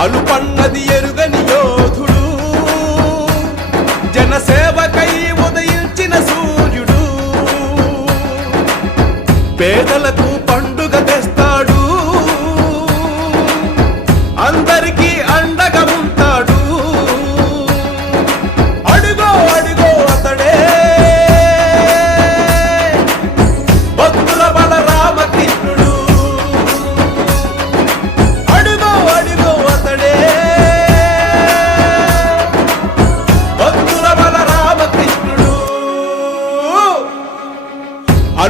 అలుపన్నది ఎరుగని యోధుడు. జనసేవకై ఉదయించిన సూర్యుడు. పేదలకు పండుగ తెస్తాడు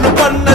No on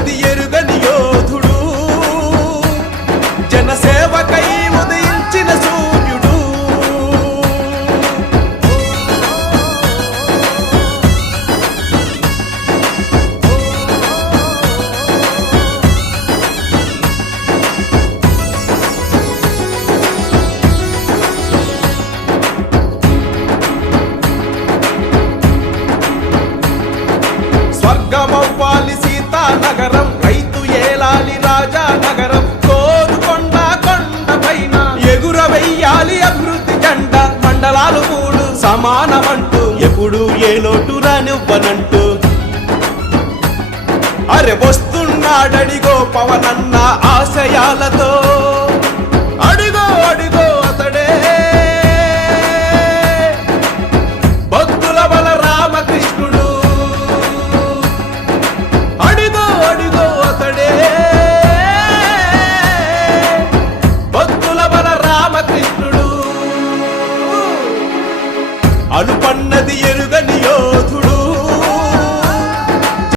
నగరం రైతు ఏలాలి రాజా నగరం. కోరుకొండ కొండ పైన ఎగురవెయ్యాలి అభివృద్ధి జెండ మండలాలు మూడు సమానమంటూ ఎప్పుడు ఏ లోటు రానివ్వనంటూ. అరే వస్తున్నాడడిగో పవనన్న ఆశయాలతో. రామకృష్ణుడు ఎరుగని యోధుడు.